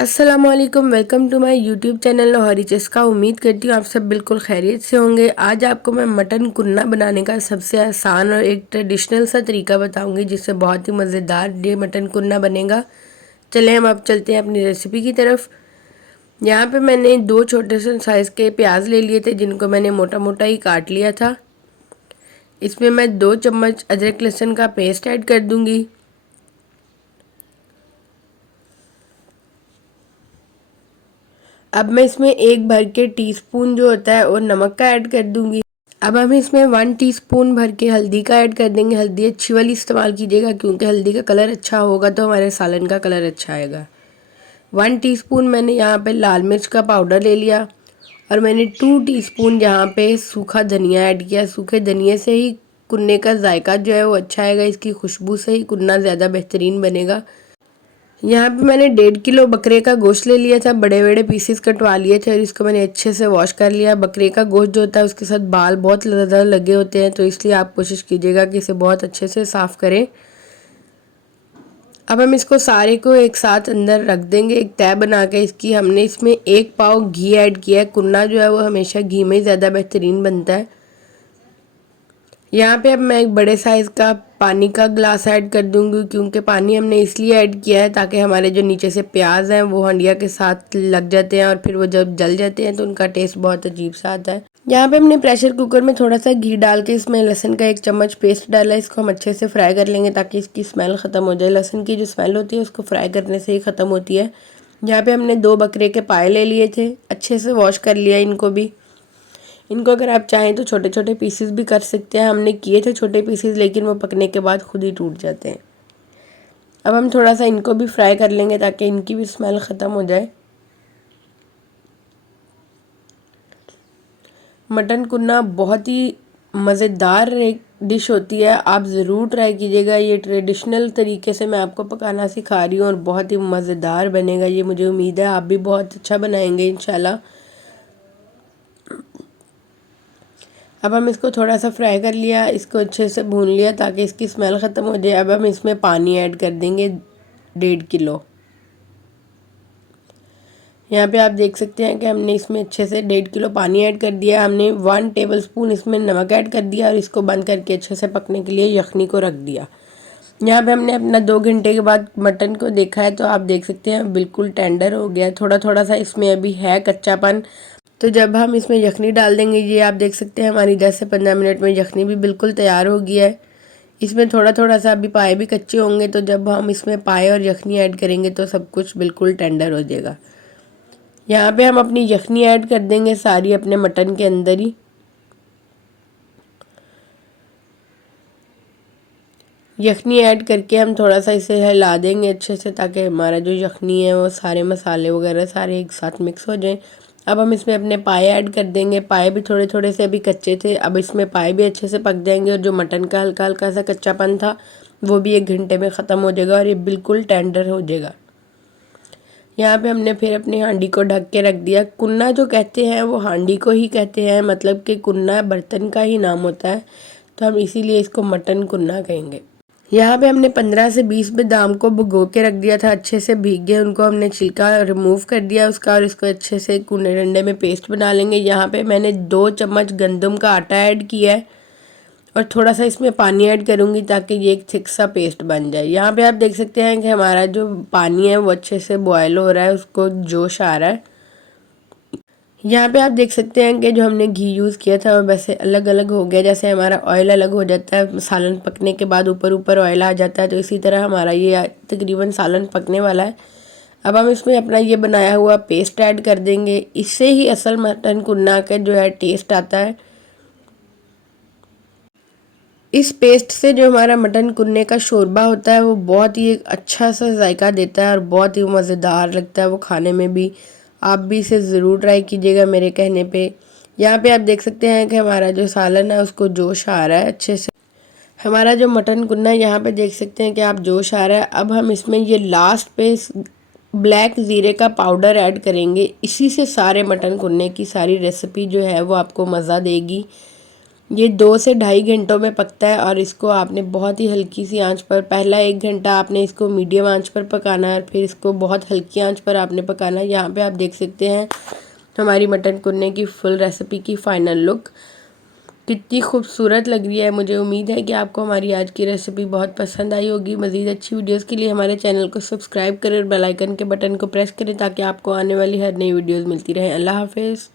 अस्सलामुअलैकुम, welcome to my YouTube channel Lahori Chaska. उम्मीद करती हूँ आप सब बिल्कुल खैरियत से होंगे। आज आपको मैं मटन कुन्ना बनाने का सबसे आसान और एक ट्रेडिशनल सा तरीका बताऊंगी जिससे बहुत ही मज़ेदार ये मटन कुन्ना बनेगा। चलें हम अब चलते हैं अपनी रेसिपी की तरफ। यहाँ पे मैंने 2 छोटे से साइज़ के प्याज ले लिए थे जिनको मैंने मोटा मोटा ही काट लिया था। इसमें मैं 2 चम्मच अदरक लहसुन का पेस्ट ऐड कर दूँगी। अब मैं इसमें 1 भर के टीस्पून जो होता है वो नमक का ऐड कर दूंगी। अब हम इसमें 1 टीस्पून भर के हल्दी का ऐड कर देंगे। हल्दी अच्छी वाली इस्तेमाल कीजिएगा क्योंकि हल्दी का कलर अच्छा होगा तो हमारे सालन का कलर अच्छा आएगा। 1 टीस्पून मैंने यहाँ पे लाल मिर्च का पाउडर ले लिया और मैंने 2 टीस्पून यहाँ पे सूखा धनिया ऐड किया। सूखे धनिए से ही कुन्ने का जायका जो है वो अच्छा आएगा, इसकी खुशबू से ही कुन्ना ज़्यादा बेहतरीन बनेगा। यहाँ पे मैंने 1.5 किलो बकरे का गोश्त ले लिया था, बड़े बड़े पीसेस कटवा लिए थे और इसको मैंने अच्छे से वॉश कर लिया। बकरे का गोश्त जो होता है उसके साथ बाल बहुत ज़्यादा लगे होते हैं, तो इसलिए आप कोशिश कीजिएगा कि इसे बहुत अच्छे से साफ़ करें। अब हम इसको सारे को एक साथ अंदर रख देंगे एक तह बना के। इसकी हमने इसमें 1 पाव घी ऐड किया है। कुन्ना जो है वो हमेशा घी में ही ज़्यादा बेहतरीन बनता है। यहाँ पे अब मैं एक बड़े साइज़ का पानी का ग्लास ऐड कर दूंगी क्योंकि पानी हमने इसलिए ऐड किया है ताकि हमारे जो नीचे से प्याज हैं वो हंडिया के साथ लग जाते हैं और फिर वो जब जल जाते हैं तो उनका टेस्ट बहुत अजीब सा आता है। यहाँ पे हमने प्रेशर कुकर में थोड़ा सा घी डाल के इसमें लहसुन का 1 चम्मच पेस्ट डाला है। इसको हम अच्छे से फ्राई कर लेंगे ताकि इसकी स्मेल ख़त्म हो जाए। लहसुन की जो स्मेल होती है उसको फ्राई करने से ही ख़त्म होती है। यहाँ पे हमने 2 बकरे के पाए ले लिए थे, अच्छे से वॉश कर लिया इनको भी। इनको अगर आप चाहें तो छोटे छोटे पीसेस भी कर सकते हैं। हमने किए थे छोटे पीसेस लेकिन वो पकने के बाद खुद ही टूट जाते हैं। अब हम थोड़ा सा इनको भी फ्राई कर लेंगे ताकि इनकी भी स्मेल ख़त्म हो जाए। मटन कुन्ना बहुत ही मज़ेदार एक डिश होती है, आप ज़रूर ट्राई कीजिएगा। ये ट्रेडिशनल तरीके से मैं आपको पकाना सिखा रही हूँ और बहुत ही मज़ेदार बनेगा ये। मुझे उम्मीद है आप भी बहुत अच्छा बनाएंगे इंशाल्लाह। अब हम इसको थोड़ा सा फ्राई कर लिया, इसको अच्छे से भून लिया ताकि इसकी स्मेल ख़त्म हो जाए। अब हम इसमें पानी ऐड कर देंगे 1.5 किलो। यहाँ पे आप देख सकते हैं कि हमने इसमें अच्छे से 1.5 किलो पानी ऐड कर दिया। हमने 1 टेबलस्पून इसमें नमक ऐड कर दिया और इसको बंद करके अच्छे से पकने के लिए यखनी को रख दिया। यहाँ पे हमने अपना 2 घंटे के बाद मटन को देखा है तो आप देख सकते हैं बिल्कुल टेंडर हो गया। थोड़ा थोड़ा सा इसमें अभी है कच्चापन, तो जब हम इसमें यखनी डाल देंगे ये आप देख सकते हैं हमारी 10 से 15 मिनट में यखनी भी बिल्कुल तैयार हो गया है। इसमें थोड़ा थोड़ा सा अभी पाए भी कच्चे होंगे, तो जब हम इसमें पाए और यखनी ऐड करेंगे तो सब कुछ बिल्कुल टेंडर हो जाएगा। यहाँ पे हम अपनी यखनी ऐड कर देंगे सारी अपने मटन के अंदर ही। यखनी ऐड करके हम थोड़ा सा इसे हिला देंगे अच्छे से ताकि हमारा जो यखनी है वो सारे मसाले वगैरह सारे एक साथ मिक्स हो जाएं। अब हम इसमें अपने पाए ऐड कर देंगे। पाए भी थोड़े थोड़े से अभी कच्चे थे, अब इसमें पाए भी अच्छे से पक जाएंगे और जो मटन का हल्का हल्का सा कच्चापन था वो भी 1 घंटे में ख़त्म हो जाएगा और ये बिल्कुल टेंडर हो जाएगा। यहाँ पे हमने फिर अपनी हांडी को ढक के रख दिया। कुन्ना जो कहते हैं वो हांडी को ही कहते हैं, मतलब कि कुन्ना बर्तन का ही नाम होता है, तो हम इसीलिए इसको मटन कुन्ना कहेंगे। यहाँ पे हमने 15 से 20 बादाम को भिगो के रख दिया था, अच्छे से भीग गए। उनको हमने छिलका रिमूव कर दिया उसका और इसको अच्छे से कूने डंडे में पेस्ट बना लेंगे। यहाँ पे मैंने 2 चम्मच गंदम का आटा ऐड किया है और थोड़ा सा इसमें पानी ऐड करूँगी ताकि ये एक थिक सा पेस्ट बन जाए। यहाँ पे आप देख सकते हैं कि हमारा जो पानी है वो अच्छे से बॉयल हो रहा है, उसको जोश आ रहा है। यहाँ पे आप देख सकते हैं कि जो हमने घी यूज़ किया था वो वैसे अलग अलग हो गया, जैसे हमारा ऑयल अलग हो जाता है सालन पकने के बाद, ऊपर ऊपर ऑयल आ जाता है, तो इसी तरह हमारा ये तकरीबन सालन पकने वाला है। अब हम इसमें अपना ये बनाया हुआ पेस्ट ऐड कर देंगे। इससे ही असल मटन कुन्ना का जो है टेस्ट आता है। इस पेस्ट से जो हमारा मटन कुन्ने का शोरबा होता है वो बहुत ही एक अच्छा सा जायका देता है और बहुत ही मज़ेदार लगता है वो खाने में भी। आप भी इसे ज़रूर ट्राई कीजिएगा मेरे कहने पे। यहाँ पे आप देख सकते हैं कि हमारा जो सालन है उसको जोश आ रहा है अच्छे से। हमारा जो मटन कुन्ना है यहाँ पे देख सकते हैं कि आप जोश आ रहा है। अब हम इसमें ये लास्ट पे ब्लैक ज़ीरे का पाउडर ऐड करेंगे। इसी से सारे मटन कुन्ने की सारी रेसिपी जो है वो आपको मज़ा देगी। ये 2 से ढाई घंटों में पकता है और इसको आपने बहुत ही हल्की सी आंच पर, पहला 1 घंटा आपने इसको मीडियम आंच पर पकाना है और फिर इसको बहुत हल्की आंच पर आपने पकाना है। यहाँ पे आप देख सकते हैं हमारी मटन कुरने की फुल रेसिपी की फाइनल लुक कितनी खूबसूरत लग रही है। मुझे उम्मीद है कि आपको हमारी आज की रेसिपी बहुत पसंद आई होगी। मज़ीद अच्छी वीडियोस के लिए हमारे चैनल को सब्सक्राइब करें और बेल आइकन के बटन को प्रेस करें ताकि आपको आने वाली हर नई वीडियोस मिलती रहे। अल्लाह हाफिज़।